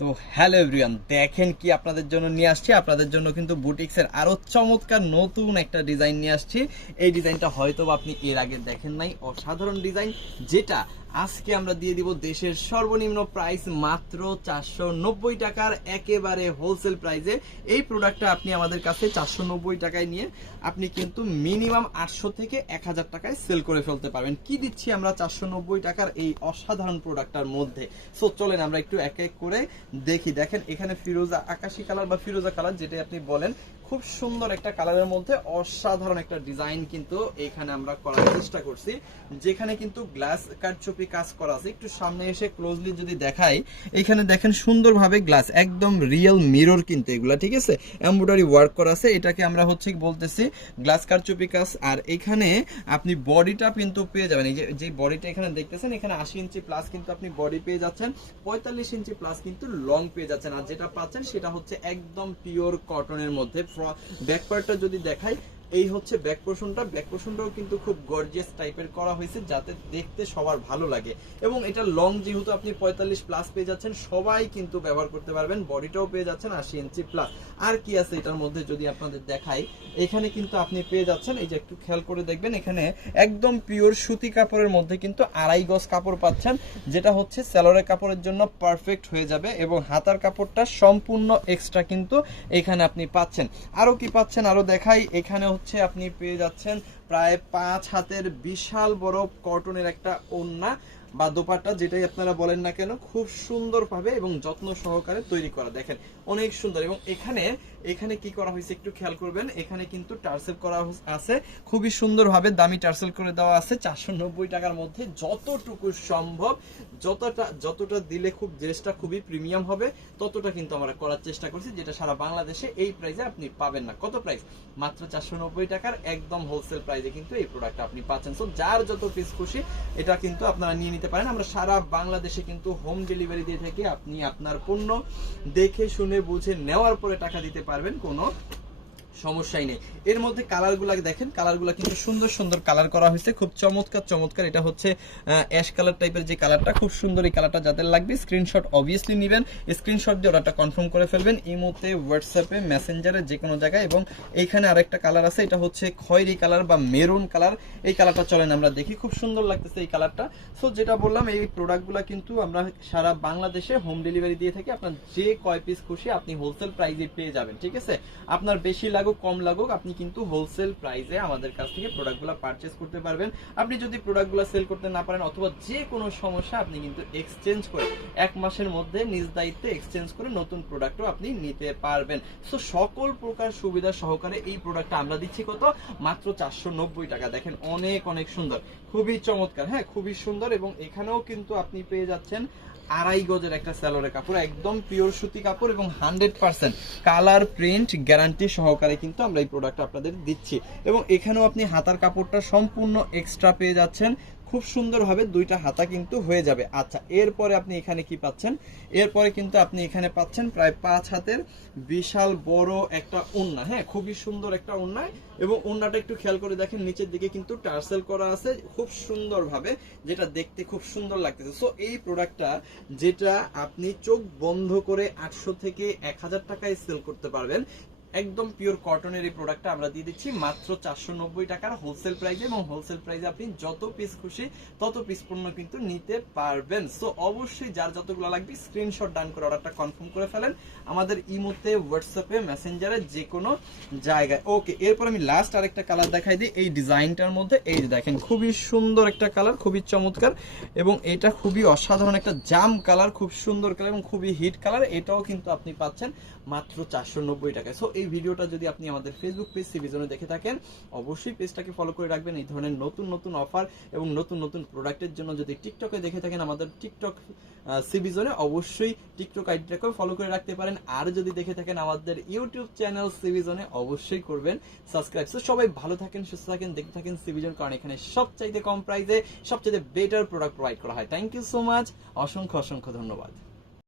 তো hello everyone, দেখেন কি আপনাদের জন্য নিয়ে আসছি। আপনাদের জন্য কিন্তু বুটিক্সের আরো চমৎকার নতুন একটা ডিজাইন নিয়ে আসছি। এই ডিজাইনটা হয়তো আপনি এর আগে দেখেন নাই, অসাধারণ ডিজাইন, যেটা আজকে আমরা দিয়ে দিব দেশের সর্বনিম্ন প্রাইস মাত্র 490 টাকার, একেবারে হোলসেল প্রাইসে। এই প্রোডাক্টটা আপনি আমাদের কাছে 490 টাকায় নিয়ে আপনি কিন্তু মিনিমাম 800 থেকে 1000 টাকায় সেল করে ফেলতে পারবেন। কি দিচ্ছি আমরা 490 টাকার এই অসাধারণ প্রোডাক্টটার মধ্যে? সো চলেন আমরা একটু এক এক করে দেখি। দেখেন এখানে ফিরোজা আকাশি কালার বা ফিরোজা কালার যেটা আপনি বলেন, খুব সুন্দর একটা কালারের মধ্যে অসাধারণ একটা ডিজাইন কিন্তু এখানে আমরা করার চেষ্টা করছি, যেখানে কিন্তু গ্লাস কারচুপি কাজ করা আছে। একটু সামনে এসে ক্লোজলি যদি দেখাই, এখানে দেখেন সুন্দরভাবে গ্লাস, একদম রিয়েল মিরর কিন্তু এগুলা, ঠিক আছে, এমব্রয়ডারি ওয়ার্ক করা আছে। এটাকে আমরা হচ্ছে বলতেছি গ্লাস কারচুপি কাজ। আর এখানে আপনি বডিটা কিন্তু পেয়ে যাবেন, এই যে বডিটা এখানে দেখতেছেন, এখানে 80 ইঞ্চি প্লাস কিন্তু আপনি বডি পেয়ে যাচ্ছেন, 45 ইঞ্চি প্লাস কিন্তু লং পেয়ে যাচ্ছেন। আর যেটা পাচ্ছেন সেটা হচ্ছে একদম পিওর কটনের মধ্যে। ব্যাক পার্টটা যদি দেখাই, এই হচ্ছে ব্যাক পোর্শনটাও কিন্তু খুব গর্জিয়াস টাইপের করা হয়েছে, যাতে দেখতে সবার ভালো লাগে। এবং এটা লং যেহেতু আপনি 45 প্লাস পেয়ে যাচ্ছেন, সবাই কিন্তু ব্যবহার করতে পারবেন। বডিটাও পেয়ে যাচ্ছেন 80 ইঞ্চি প্লাস। আর কি আছে এটার মধ্যে যদি আপনাদের দেখাই, এখানে কিন্তু আপনি পেয়ে যাচ্ছেন, এই যে একটু খেয়াল করে দেখবেন, এখানে একদম পিওর সুতি কাপড়ের মধ্যে কিন্তু 2.5 গজ কাপড় পাচ্ছেন, যেটা হচ্ছে সেলরের কাপড়ের জন্য পারফেক্ট হয়ে যাবে। এবং হাতার কাপড়টা সম্পূর্ণ এক্সট্রা কিন্তু এখানে আপনি পাচ্ছেন। আরো কি পাচ্ছেন আরো দেখাই, এখানে হচ্ছে আপনি পেয়ে যাচ্ছেন প্রায় 5 হাতের বিশাল বড় কটনের একটা ওড়না বা দোপাট্টা, যেটাই আপনারা বলেন না কেন, খুব সুন্দরভাবে এবং যত্ন সহকারে তৈরি করা। দেখেন অনেক সুন্দর। এবং এখানে এখানে কি করা হয়েছে একটু খেয়াল করবেন, এখানে কিন্তু টার্সেল করা আছে, খুবই সুন্দরভাবে দামি টার্সেল করে দেওয়া আছে 490 টাকার মধ্যে। যতটুকু সম্ভব, যতটা দিলে খুব ড্রেসটা খুবই প্রিমিয়াম হবে, ততটা কিন্তু আমরা করার চেষ্টা করছি, যেটা সারা বাংলাদেশে এই প্রাইসে আপনি পাবেন না। কত প্রাইস? মাত্র 490 টাকার একদম হোলসেল প্রাইসে কিন্তু এই প্রোডাক্টটা আপনি পাচ্ছেন। সো যার যত পিস খুশি এটা কিন্তু আপনারা নিয়ে নিতে পারেন। আমরা সারা বাংলাদেশে কিন্তু হোম ডেলিভারি দিয়ে থাকি। আপনি আপনার পণ্য দেখে শুনে বুঝে নেওয়ার পরে টাকা দিতে পারবেন, কোনো সমস্যাই নেই। এর মধ্যে কালারগুলো দেখেন, কালারগুলো কিন্তু সুন্দর সুন্দর কালার করা হয়েছে, খুব চমৎকার। এটা হচ্ছে অ্যাশ কালার টাইপের যে কালারটা, খুব সুন্দর। এই কালারটা যাদের লাগবে স্ক্রিনশট অবভিয়াসলি নেবেন, স্ক্রিনশট দিয়ে অর্ডারটা কনফার্ম করে ফেলবেন ইমোতে, হোয়াটসঅ্যাপে, মেসেঞ্জারে, যে কোনো জায়গায়। এবং এইখানে আরেকটা কালার আছে, এটা হচ্ছে খয়েরি কালার বা মেরুন কালার। এই কালারটা চলেন আমরা দেখি, খুব সুন্দর লাগতেছে এই কালারটা। সো যেটা বললাম, এই প্রোডাক্টগুলো কিন্তু আমরা সারা বাংলাদেশে হোম ডেলিভারি দিয়ে থাকি। আপনার যে কয় পিস খুশি আপনি হোলসেল প্রাইসে পেয়ে যাবেন, ঠিক আছে। আপনার বেশি লাগুক কম লাগুক, আপনি কিন্তু হোলসেল প্রাইসে আমাদের কাছ থেকে প্রোডাক্টগুলো পারচেজ করতে পারবেন। আপনি যদি প্রোডাক্টগুলো সেল করতে না পারেন, অথবা যে কোনো সমস্যা, আপনি কিন্তু এক্সচেঞ্জ করে 1 মাসের মধ্যে নিজ দায়িত্বে এক্সচেঞ্জ করে নতুন প্রোডাক্টও আপনি নিতে পারবেন। সো সকল প্রকার সুবিধা সহকারে এই প্রোডাক্টটা আমরা দিচ্ছি কত? মাত্র 490 টাকা। দেখেন অনেক সুন্দর, খুবই চমৎকার, হ্যাঁ খুবই সুন্দর। এবং এখানেও কিন্তু আপনি পেয়ে যাচ্ছেন 2.5 গজের একটা সেলরের কাপড়, একদম পিওর সুতি কাপড়, এবং 100% কালার প্রিন্ট গ্যারান্টি সহকারে কিন্তু আমরা এই প্রোডাক্ট আপনাদের দিচ্ছি। এবং এখানেও আপনি হাতার কাপড়টা সম্পূর্ণ এক্সট্রা পেয়ে যাচ্ছেন, খুব সুন্দরভাবে দুইটা হাতা কিন্তু হয়ে যাবে। আচ্ছা, এরপরে আপনি এখানে কি পাচ্ছেন? এরপরে কিন্তু আপনি এখানে পাচ্ছেন প্রায় 5 হাতের বিশাল বড় একটা ওড়না, হ্যাঁ খুবই সুন্দর একটা ওড়না। এবং ওড়নাটা একটু খেয়াল করে দেখেন, নিচের দিকে কিন্তু টার্সেল করা আছে খুব সুন্দরভাবে, যেটা দেখতে খুব সুন্দর লাগতেছে। সো এই প্রোডাক্টটা, যেটা আপনি চোখ বন্ধ করে 800 থেকে 1000 টাকায় সেল করতে পারবেন, একদম পিওর কটনের এই প্রোডাক্টটা আমরা দিয়ে দিচ্ছি মাত্র 490 টাকার হোলসেল প্রাইসে। এবং হোলসেল প্রাইসে আপনি যত পিস খুশি তত পিস পণ্য কিন্তু নিতে পারবেন। সো অবশ্যই যার যতগুলো লাগবে স্ক্রিনশট ডান করে অর্ডারটা কনফার্ম করে ফেলেন আমাদের ইমোতে, হোয়াটসঅ্যাপে, মেসেঞ্জারে, যে কোনো জায়গায়। ওকে, এরপর আমি লাস্ট আরেকটা কালার দেখাই দিই এই ডিজাইনটার মধ্যে। এই যে দেখেন, খুবই সুন্দর একটা কালার, খুবই চমৎকার। এবং এটা খুবই অসাধারণ একটা জাম কালার, খুব সুন্দর কালার এবং খুবই হিট কালার। এটাও কিন্তু আপনি পাচ্ছেন মাত্র 490 টাকায়। সো এই ভিডিওটা যদি আপনি আমাদের ফেসবুক পেজ সিভি জোনে দেখে থাকেন, অবশ্যই পেজটাকে ফলো করে রাখবেন। এই ধরনের নতুন অফার এবং নতুন প্রোডাক্টের জন্য যদি টিকটকে দেখে থাকেন আমাদের টিকটক সিভি জোনে, অবশ্যই টিকটক আইডিটাকে ফলো করে রাখতে পারেন। আর যদি দেখে থাকেন আমাদের ইউটিউব চ্যানেল সিভি জোনে, অবশ্যই করবেন সাবস্ক্রাইব। সো সবাই ভালো থাকেন, সুস্থ থাকেন, দেখতে থাকেন সিভি জোন, কারণ এখানে সবচাইতে কম প্রাইসে সবচাইতে বেটার প্রোডাক্ট প্রোভাইড করা হয়। থ্যাংক ইউ সো মাচ, অসংখ্য ধন্যবাদ।